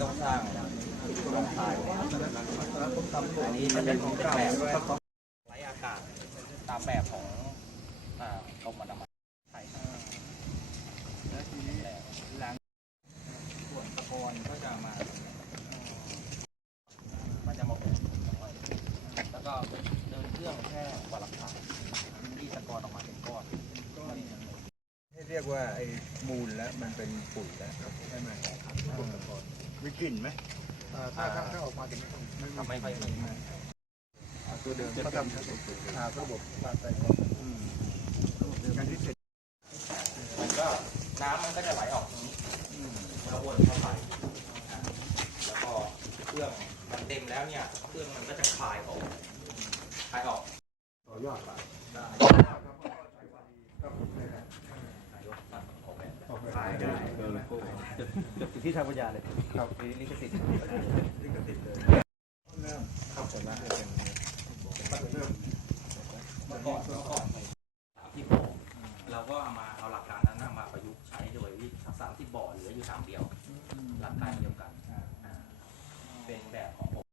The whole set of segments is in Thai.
ต้องไม่ต้องสร้างลองถ่ายอันนี้จะเป็นของแบบไร้อากาศตามแบบของกรมอนามัยไทยแล้วทีนี้หลังส่วนตะกอนก็จะมา มันจะมาอบแล้วก็เดินเครื่องแค่วันละครั้งที่ตะกอนออกมาเป็นก้อนให้เรียกว่าไอ้มูลแล้วมันเป็นปุ๋ยแล้วใช่ไหมครับ มีกลิ่นไหมถ้าถ้าถ้าออกมาจะไม่ไม่ค่อยมีตัวเดิมก็ทำหาระบบการไตก่อนการที่เสร็จมันก็น้ำมันก็จะไหลออกตรงนี้แล้ววนเข้าไปอ่าแล้วก็เครื่องมันเต็มแล้วเนี่ยเครื่องมันก็จะคลายออกคลายออกต่อยอดไปได้นายกสั่งออกแบบ ขายได้เดินโก้จบที่ทางปัญญาเลยครับลิขสิทธิ์ลิขสิทธิ์เลยเริ่มเข้าไปแล้วเป็นเริ่มเมื่อก่อนมื่อก่อนที่บ่อเราก็เอามาเอาหลักการนั้นมาประยุกต์ใช้โดยที่ทั้งสามที่บ่อเหลืออยู่สามเดียว หลักการเดียวกันเป็นแบบของผม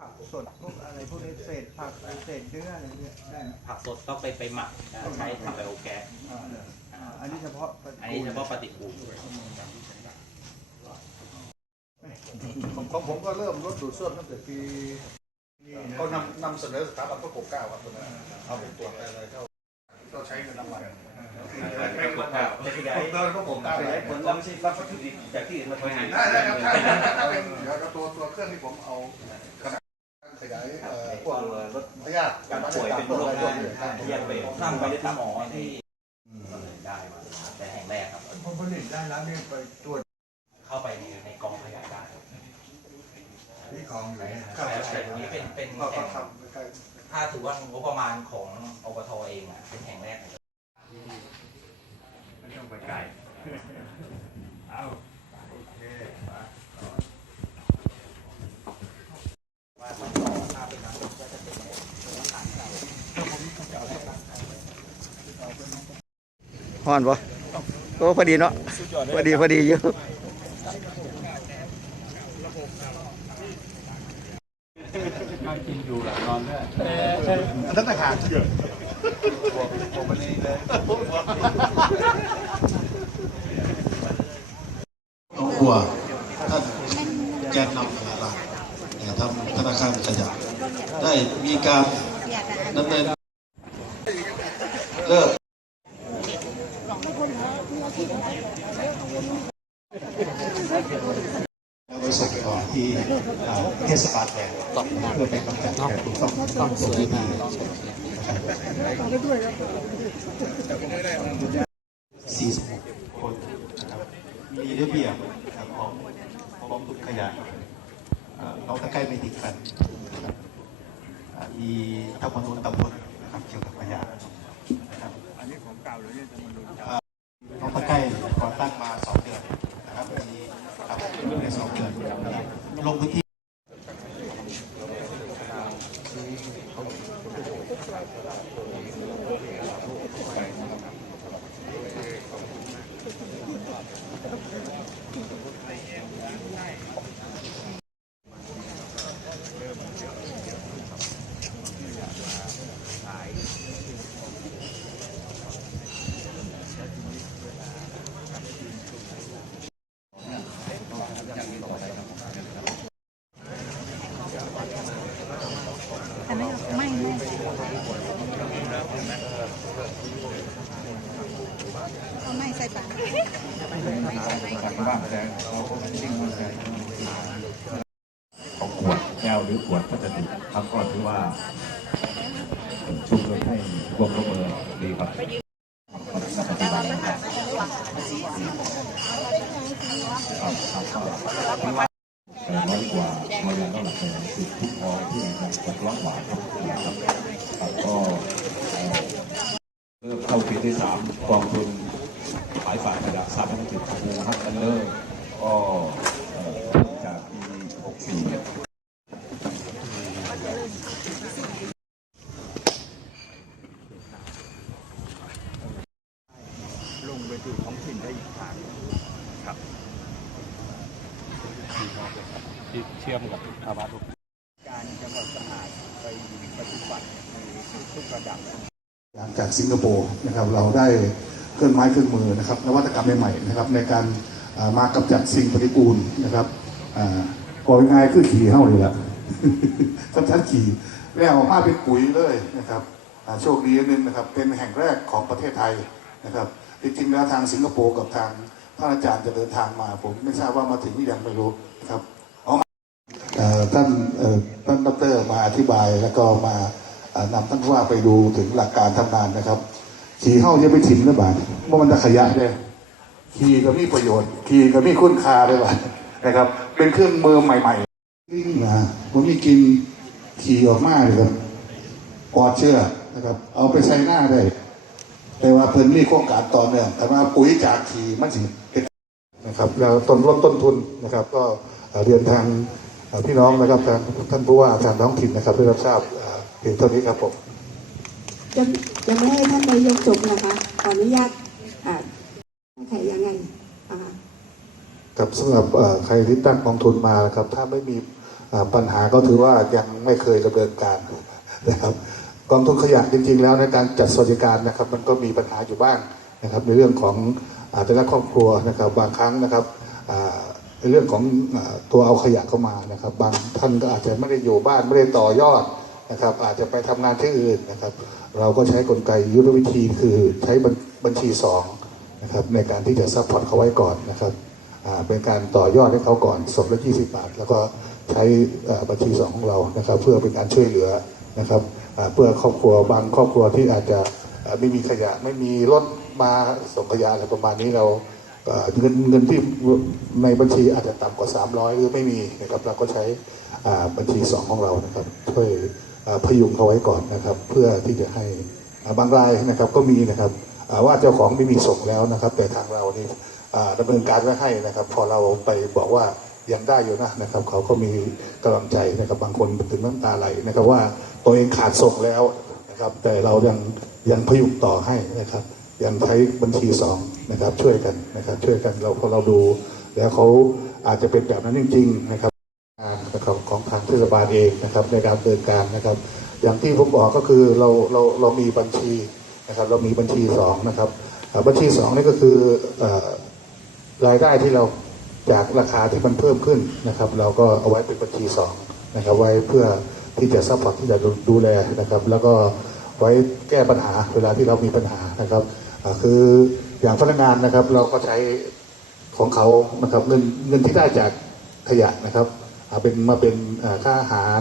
ผักสดพวกอะไรพวกนี้เศษผักเศษเนื้ออะไรเนี่ยได้ผักสดก็ไปไปหมักใช้ทำไบโอแก๊ส อ่าอ่าอันนี้เฉพาะอันนี้เฉพาะปฏิกูลของของผมก็เริ่มลดดูดซ่วมตั้งแต่ปีก็นำนำเสนอสถาบันพระปกเกล้าครับตอนนั้นเอาไปตรวจอะไรเข้าก็ใช้เงินน้ำมันไม่กดข้าวจะขยายเดินพระปกเกล้าขยายผลเราไม่ใช่รับวัตถุดิบจากที่อื่นมาทำงานได้ได้ครับถ้าถ้าเป็นเดี๋ยวตัวตัวเครื่องที่ผมเอาขนาดขยายเอ่อพวกรถพยาธิการป่วยเป็นโรคได้แยกไปสร้างไปได้ตามหมอที่ก็เลยได้มาแต่แห่งแรกครับ พอผลิ ตได้แล้วเนี่ยไปตรวจเข้าไปในในกองขยายได้ที่ของอยู่เนี่ยแต่ตรงนี้เป็นเป็นก็แห่งทำใกล้ถ้าถือว่างบประมาณของอบทเองอะเป็นแห่งแรกของ ไม่ต้องไปไกล เอาว่าต้องต่อถ้าเป็นน้ำก็จะเป็นฮ้อนปะ โอ้พอดีเนาะพอดีพอดีอยู่อันนั้นต่างหากเยอะผมมันนี่เลยครอบครัวท่านแกนนำหลายรายแต่ทำธนาคารขยะได้มีการดำเนินเลิก แล้วไปส่งต่อที่อ่าเทศบาลแดงเพื่อเป็นกำจัดการถูกต้องต้องสวยงามสี่สิบหกคนมีระเบียบของของทุกขยะเอ่อเราตะใกล้ไม่ติดกันนะครับอ่ามีทั้งหมดตำบลนะครับเกี่ยวกับขยะนะครับ อันนี้ของเก่าหรือเนี่ยจะมาดู น้องตะไคร้ก่อตั้งมาสองเดือนนะครับมีครับในสองเดือนลงพื้นที่ อันนี้ไม่ไม่เอาไม่ใส่ปากไม่ใส่ไม่ใส่ บ้านแดงเราก็ทิ้งมันไปของขวดแก้ว หรือขวดพลาสติกครับก็ถือว่าชุมชนให้ความร่วมมือดีครับปฏิบัตินะครับแต่น้อยกว่ามาเรายังต้องหลักในสิบทธิพอที่จะตกร้อนหวานครับครับก็เริ่มเข้าปีที่สามกองทุนหมายฝ่ายขยะสาธารณสุขภูมิฮัตเตอร์ก็เอ่อจากปี64 ลงไปสู่ท้องถิ่นได้อีกทางครับ ที่เชื่อมกับภาวะโลก การจังหวัดสะอาดไปปฏิบัติมีทุกระดับ จากสิงคโปร์นะครับเราได้เครื่องไม้เครื่องมือนะครับนวัตกรรมใหม่ๆนะครับในการมากำจัดสิ่งปฏิกูลนะครับอ่าก่อง่ายคือขี่เข้าเลยละกำจัดขี่แล้วออกมาเป็นปุ๋ยเลยนะครับโชคดีนหนึงนะครับเป็นแห่งแรกของประเทศไทยนะครับจริงๆแล้วทางสิงคโปร์กับทางท่านอาจารย์จะเดินทางมา ผมไม่ทราบว่ามาถึงหรือยังไม่รู้นะครับเอามาเอ่อท่านท่านดรมาอธิบายแล้วก็มา นำท่านผู้ว่าไปดูถึงหลักการทำงานนะครับ ขี่เข้าจะไปถิ่มหรือเปล่าเพรามันจะขยะเลยขี่ก็มีประโยชน์ ขี่ก็มีคุณค่าด้วยว่ะนะครับ เป็นเครื่องมือใหม่ๆนี่นะผมมีกินขี่ออกมาเลยครับปลอดเชื้อนะครับ เอาไปใช้หน้าได้ แต่ว่าเพิ่นมีโครงการต่อเนื่องแต่ว่าปุ๋ยจากขี่มันสิเป็นนะครับแล้วต้นลดต้นทุนนะครับ ก็เรียนทางพี่น้องนะครับทางท่านผู้ว่าทางท้องถิ่นนะครับได้รับทราบ เอ่อเพียงเท่านี้ครับผมจะจะไม่ให้ท่านนายกจบนะคะขออนุญาตอ่าแก้ไขยังไงอ่าครับสำหรับเอ่อใครที่ตั้งกองทุนมานะครับ ถ้าไม่มีเอ่อปัญหาก็ถือว่ายังไม่เคยดำเนินการนะครับกองทุนขยะจริง ๆ แล้วในการจัดสวัสดิการนะครับ มันก็มีปัญหาอยู่บ้างนะครับ ในเรื่องของอาแต่ละครอบครัวนะครับบางครั้งนะครับอ่าในเรื่องของอ่าตัวเอาขยะเข้ามานะครับ บางท่านก็อาจจะไม่ได้อยู่บ้านไม่ได้ต่อยอด นะครับ อาจจะไปทำงานที่อื่นนะครับ เราก็ใช้กลไกยุทธวิธีคือใช้บัญชีสองนะครับในการที่จะซัพพอร์ตเขาไว้ก่อนนะครับเป็นการต่อยอดให้เขาก่อนสมละ20 บาท แล้วก็ใช้บัญชีสองของเรานะครับ เพื่อเป็นการช่วยเหลือนะครับเพื่อครอบครัวบางครอบครัวที่อาจจะไม่มีขยะไม่มีรถมาส่งขยะอะไรประมาณนี้เราเงินเงินที่ในบัญชีอาจจะต่ำกว่า 300 หรือไม่มีนะครับเราก็ใช้บัญชีสองของเรานะครับช่วยอ่า พยุงเขาไว้ก่อนนะครับ เพื่อที่จะให้บางรายนะครับก็มีนะครับว่าเจ้าของไม่มีส่งแล้วนะครับ แต่ทางเรานี่อ่าดำเนินการไว้ให้นะครับ พอเราไปบอกว่ายังได้อยู่นะนะครับ เขาก็มีกำลังใจนะครับบางคนถึงน้ำตาไหลนะครับ ว่าตัวเองขาดส่งแล้วนะครับ แต่เรายังยังพยุงต่อให้นะครับ ยังใช้บัญชีสองนะครับ ช่วยกันนะครับ ช่วยกันเราพอเราดู แล้วเขาอาจจะเป็นแบบนั้นจริง ๆ นะครับ งานนะครับของทางเทศบาลเองนะครับในการดำเดินการนะครับ อย่างที่ผมบอกก็คือเราเราเรามีบัญชีนะครับเรามีบัญชีสองนะครับบัญชีสองนี่ก็คือรายได้ที่เราจากราคาที่มันเพิ่มขึ้นนะครับ เราก็เอาไว้เป็นบัญชีสองนะครับไว้เพื่อที่จะซัพพอร์ตที่จะดูแลนะครับ แล้วก็ไว้แก้ปัญหาเวลาที่เรามีปัญหานะครับคืออย่างพนักงานนะครับเราก็ใช้ของเขานะครับเงินเงินที่ได้จากขยะนะครับ เอาเป็นมาเป็นค่าอาหาร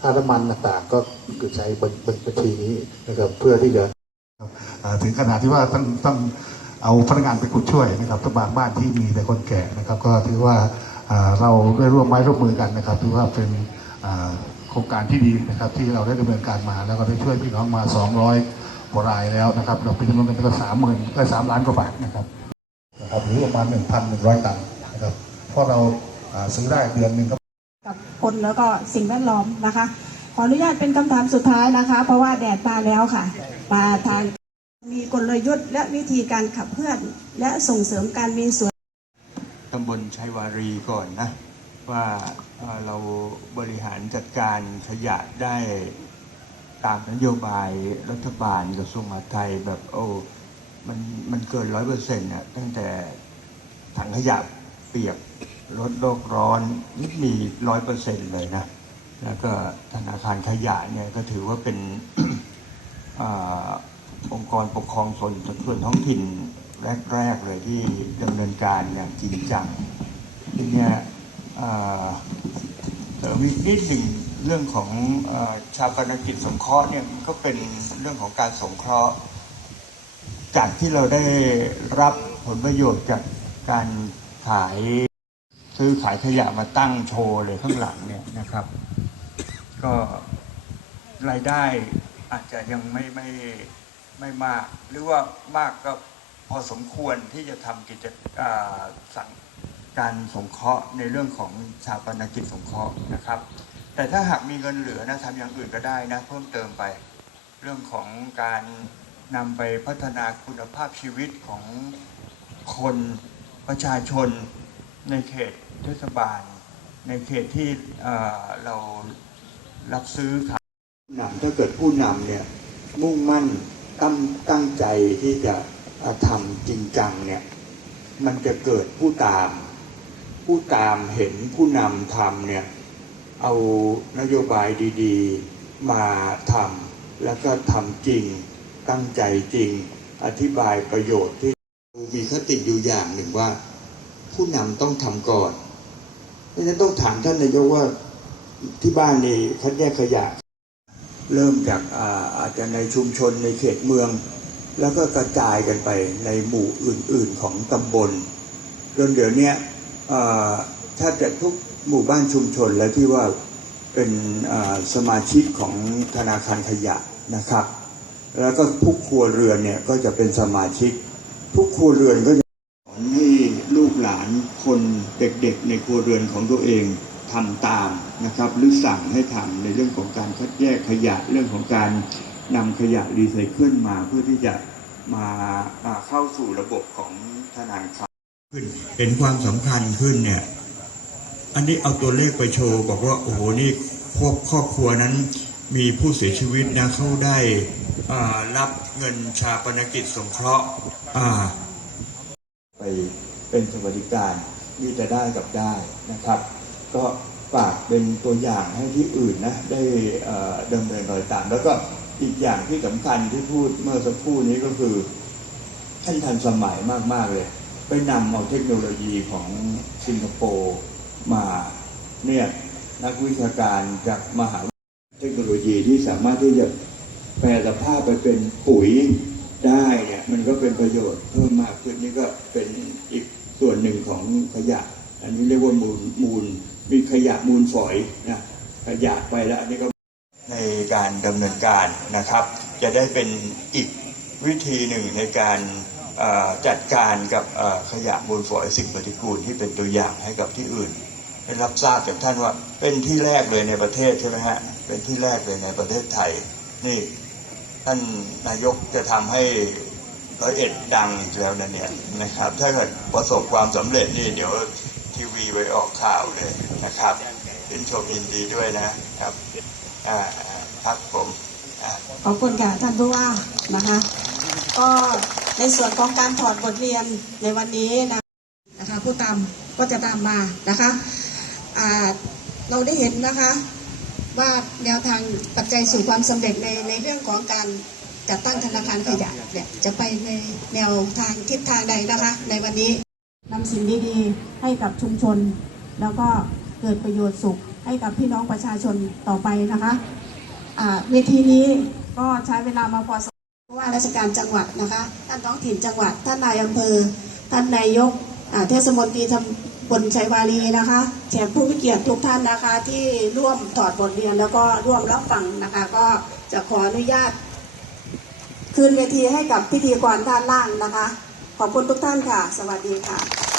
ค่าน้ำมันต่างๆ ก็คือใช้บัญชีนี้นะครับเพื่อที่จะถึงขนาดที่ว่าต้องต้องเอาพนักงานไปขุดช่วยนะครับทุกบางบ้านที่มีแต่คนแก่นะครับ ก็ถือว่าเราได้ร่วมไม้ร่วมมือกันนะครับถือว่าเป็นโครงการที่ดีนะครับ ที่เราได้ดำเนินการมา แล้วก็ได้ช่วยพี่น้องมา 200กว่ารายแล้วนะครับเราเป็นจำนวนเงินก็สามหมื่นได้สามล้านกว่าบาทนะครับนะครับหรือประมาณ1,100ตันนะครับเพราะเราอ่าซื้อได้เดือนหนึ่งก็กับ คนแล้วก็สิ่งแวดล้อมนะคะ ขออนุญาตเป็นคำถามสุดท้ายนะคะ เพราะว่าแดดมาแล้วค่ะมาทางมีกลยุทธ์และวิธีการขับเคลื่อน และส่งเสริมการมีส่วนตำบลชัยวารีก่อนนะว่าเราบริหารจัดการขยะได้ตามนโยบายรัฐบาลกระทรวงมหาดไทยแบบโอ้มันมันเกินร้อยเปอร์เซ็นต์น่ะตั้งแต่ถังขยะเปียก ลดโลกร้อนนี่มีร้อยเปอร์เซ็นต์เลยนะ แล้วก็ธนาคารขยะเนี่ยก็ถือว่าเป็นอองค์กรปกครองส่วนส่วนท้องถิ่นแรก ๆ เลยที่ดำเนินการอย่างจริงจังทีเนี้ยอ่าเสริมอีกนิดหนึ่งเรื่องของอาชาปนกิจสงเคราะห์เนี่ยมันก็เป็นเรื่องของการสงเคราะห์ จากที่เราได้รับผลประโยชน์จากการขาย ซื้อขายขยะมาตั้งโชว์เลยข้างหลังเนี่ยนะครับ ก็รายได้อาจจะยังไม่ไม่ไม่มาก หรือว่ามากก็พอสมควรที่จะทำกิจสั่งการสงเคราะห์ในเรื่องของชาปนกิจสงเคราะห์นะครับ แต่ถ้าหากมีเงินเหลือนะทำอย่างอื่นก็ได้นะ เพิ่มเติมไปเรื่องของการนำไปพัฒนาคุณภาพชีวิตของคนประชาชน ในเขตเทศบาล ในเขตที่เรารับซื้อขายนำถ้าเกิดผู้นำเนี่ยมุ่งมั่นตั้งตั้งใจที่จะทำจริงจังเนี่ยมันจะเกิดผู้ตาม ผู้ตามเห็นผู้นำทำเนี่ยเอานโยบายดีๆมาทำแล้วก็ทำจริงตั้งใจจริง อธิบายประโยชน์ที่มีคติอยู่อย่างหนึ่งว่า ผู้นำต้องทำก่อนเพราะฉะนั้นต้องถามท่านนายกว่าที่บ้านนี่คัดแยกขยะ เริ่มจากอาอาจจะในชุมชนในเขตเมือง แล้วก็กระจายกันไปในหมู่อื่น ๆของตำบลจนเดี๋ยวนี้ถ้าจะทุกหมู่บ้านชุมชนแล้วที่ว่าเป็นสมาชิกของธนาคารขยะนะครับ แล้วก็ทุกครัวเรือนเนี่ยก็จะเป็นสมาชิก ทุกครัวเรือนก็จะสอนให้ลูกหลานคนเด็กๆ ในครัวเรือนของตัวเองทำตามนะครับ หรือสั่งให้ทำในเรื่องของการคัดแยกขยะเรื่องของการนำขยะรีไซเคิลมาเพื่อที่จะมาาเข้าสู่ระบบของธนาคารขึ้นเห็นความสำคัญขึ้นเนี่ยอันนี้เอาตัวเลขไปโชว์ บอกว่า โอ้โหนี่ครอบครอบครัวนั้นมีผู้เสียชีวิตนะเขาได้รับเงินชาปนกิจสงเคราะห์ไป เป็นสวัสดิการมีแต่ได้กับได้นะครับ ก็ฝากเป็นตัวอย่างให้ที่อื่นนะได้เอ่อดำเนินรอยตาม แล้วก็อีกอย่างที่สำคัญที่พูดเมื่อสักครู่นี้ก็คือท่านทันสมัยมาก ๆ เลย ไปนำเอาเทคโนโลยีของสิงคโปร์มาเนี่ยนักวิชาการจากมหาวิทยาลัยเทคโนโลยีที่สามารถที่จะแปลสภาพไปเป็นปุ๋ยได้เนี่ยมันก็เป็นประโยชน์เพิ่มมากขึ้นนี่ก็เป็นอีก ส่วนหนึ่งของขยะ อันนี้เรียกว่ามูลมูลมีขยะมูลฝอยนะขยะไปแล้วอันนี้ก็ในการดำเนินการนะครับ จะได้เป็นอีกวิธีหนึ่งในการจัดการกับขยะมูลฝอยสิ่งปฏิกูลที่เป็นตัวอย่างให้กับที่อื่นได้รับทราบจากท่านว่าเป็นที่แรกเลยในประเทศใช่ไหมฮะเป็นที่แรกเลยในประเทศไทย นี่ท่านนายกจะทำให้ ร้อยเอ็ดดังอีกแล้วนะเนี่ยนะครับ ถ้าเกิดประสบความสำเร็จนี่เดี๋ยวทีวีไปออกข่าวเลยนะครับเป็นชมยินดีด้วยนะครับอ่าครับผมอขอบคุณค่ะท่านผู้ว่านะคะก็ในส่วนของการถอดบทเรียนในวันนี้นะนะคะผู้ตามก็จะตามมานะคะอ่าเราได้เห็นนะคะว่าแนวทางปัจจัยสู่ความสำเร็จในในเรื่องของการ จัดตั้งธนาคารขยะเนี่ยจะไปในแนวทางทิศทางใดนะคะ ในวันนี้นำสิ่งดีๆให้กับชุมชน แล้วก็เกิดประโยชน์สุขให้กับพี่น้องประชาชนต่อไปนะคะอ่าเวทีนี้ก็ใช้เวลามาพอสมควรว่าราชการจังหวัดนะคะ ท่านท้องถิ่นจังหวัด ท่านนายอำเภอ ท่านนายกอ่าเทศมนตรีตำบลชัยวารีนะคะแขกผู้มีเกียรติทุกท่านนะคะที่ร่วมถอดบทเรียนแล้วก็ร่วมรับฟังนะคะ ก็จะขออนุญาต คืนเวทีให้กับพิธีกรด้านล่างนะคะ ขอบคุณทุกท่านค่ะ สวัสดีค่ะ